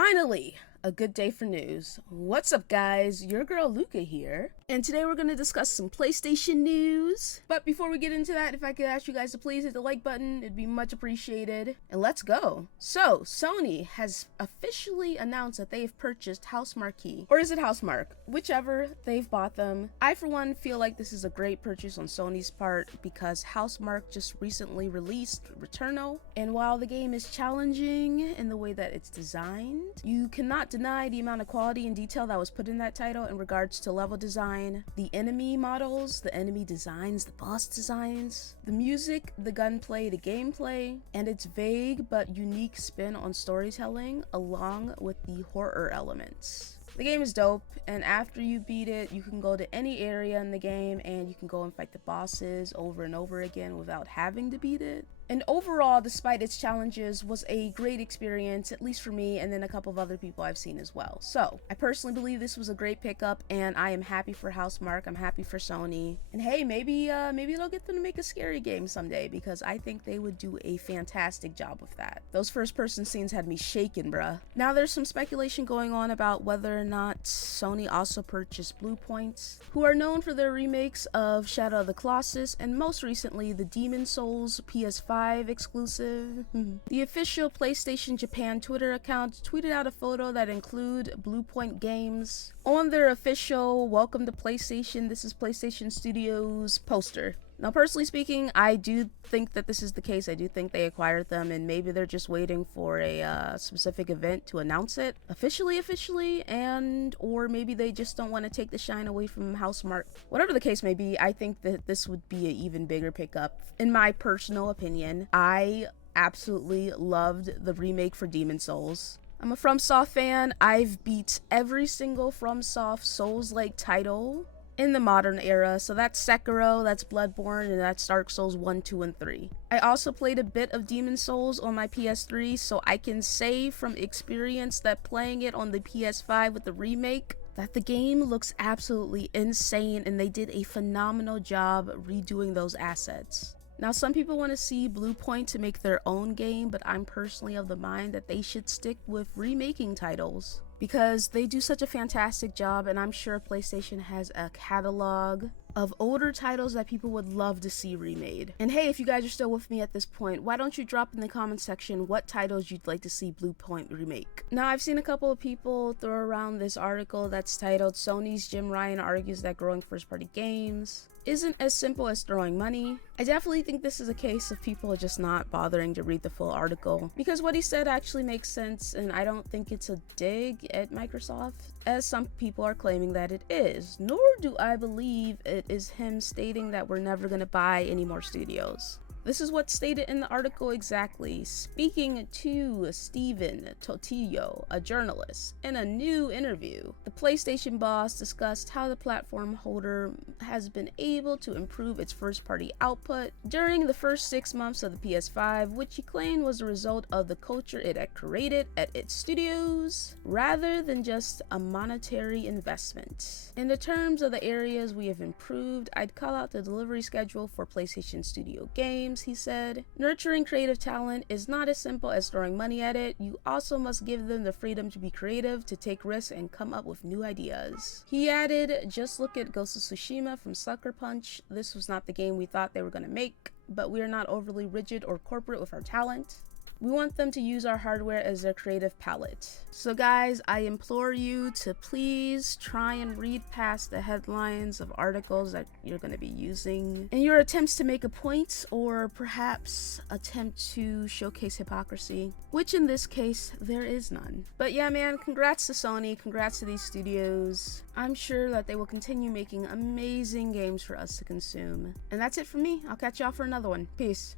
Finally, a good day for news. What's up, guys? Your girl Luca here, and today we're going to discuss some PlayStation news. But before we get into that, if I could ask you guys to please hit the like button, it'd be much appreciated. And let's go. So, Sony has officially announced that they've purchased Housemarque, or is it Housemarque? Whichever, they've bought them. I, for one, feel like this is a great purchase on Sony's part because Housemarque just recently released Returnal, and while the game is challenging in the way that it's designed, you cannot deny the amount of quality and detail that was put in that title in regards to level design, the enemy models, the enemy designs, the boss designs, the music, the gunplay, the gameplay, and its vague but unique spin on storytelling along with the horror elements. The game is dope, and after you beat it, you can go to any area in the game and you can go and fight the bosses over and over again without having to beat it. And overall, despite its challenges, was a great experience, at least for me and then a couple of other people I've seen as well. So, I personally believe this was a great pickup, and I am happy for Housemarque, I'm happy for Sony. And hey, maybe they'll get them to make a scary game someday, because I think they would do a fantastic job with that. Those first-person scenes had me shaking, bruh. Now, there's some speculation going on about whether or not Sony also purchased Bluepoint, who are known for their remakes of Shadow of the Colossus, and most recently, the Demon Souls PS5 exclusive. The official PlayStation Japan Twitter account tweeted out a photo that included Bluepoint games on their official Welcome to PlayStation, This is PlayStation Studios poster. Now, personally speaking, I do think that this is the case. I do think they acquired them, and maybe they're just waiting for a specific event to announce it officially, and or maybe they just don't want to take the shine away from Housemarque. Whatever the case may be, I think that this would be an even bigger pickup. In my personal opinion, I absolutely loved the remake for Demon Souls. I'm a FromSoft fan. I've beat every single FromSoft Souls-like title in the modern era, so that's Sekiro, that's Bloodborne, and that's Dark Souls 1, 2, and 3. I also played a bit of Demon Souls on my PS3, so I can say from experience that playing it on the PS5 with the remake, that the game looks absolutely insane, and they did a phenomenal job redoing those assets. Now, some people want to see Bluepoint to make their own game, but I'm personally of the mind that they should stick with remaking titles, because they do such a fantastic job, and I'm sure PlayStation has a catalog of older titles that people would love to see remade. And hey, if you guys are still with me at this point, why don't you drop in the comment section what titles you'd like to see Bluepoint remake? Now, I've seen a couple of people throw around this article that's titled Sony's Jim Ryan argues that growing first-party games isn't as simple as throwing money. I definitely think this is a case of people just not bothering to read the full article, because what he said actually makes sense, and I don't think it's a dig at Microsoft, as some people are claiming that it is, nor do I believe it is him stating that we're never going to buy any more studios. This is what's stated in the article exactly. Speaking to Steven Totillo, a journalist, in a new interview, the PlayStation boss discussed how the platform holder has been able to improve its first-party output during the first 6 months of the PS5, which he claimed was a result of the culture it had created at its studios, rather than just a monetary investment. In the terms of the areas we have improved, I'd call out the delivery schedule for PlayStation Studio games, he said. Nurturing creative talent is not as simple as throwing money at it. You also must give them the freedom to be creative, to take risks, and come up with new ideas. He added, just look at Ghost of Tsushima from Sucker Punch. This was not the game we thought they were going to make, but we are not overly rigid or corporate with our talent. We want them to use our hardware as their creative palette. So guys, I implore you to please try and read past the headlines of articles that you're going to be using in your attempts to make a point, or perhaps attempt to showcase hypocrisy, which in this case, there is none. But yeah, man, congrats to Sony, congrats to these studios. I'm sure that they will continue making amazing games for us to consume. And that's it for me. I'll catch y'all for another one. Peace.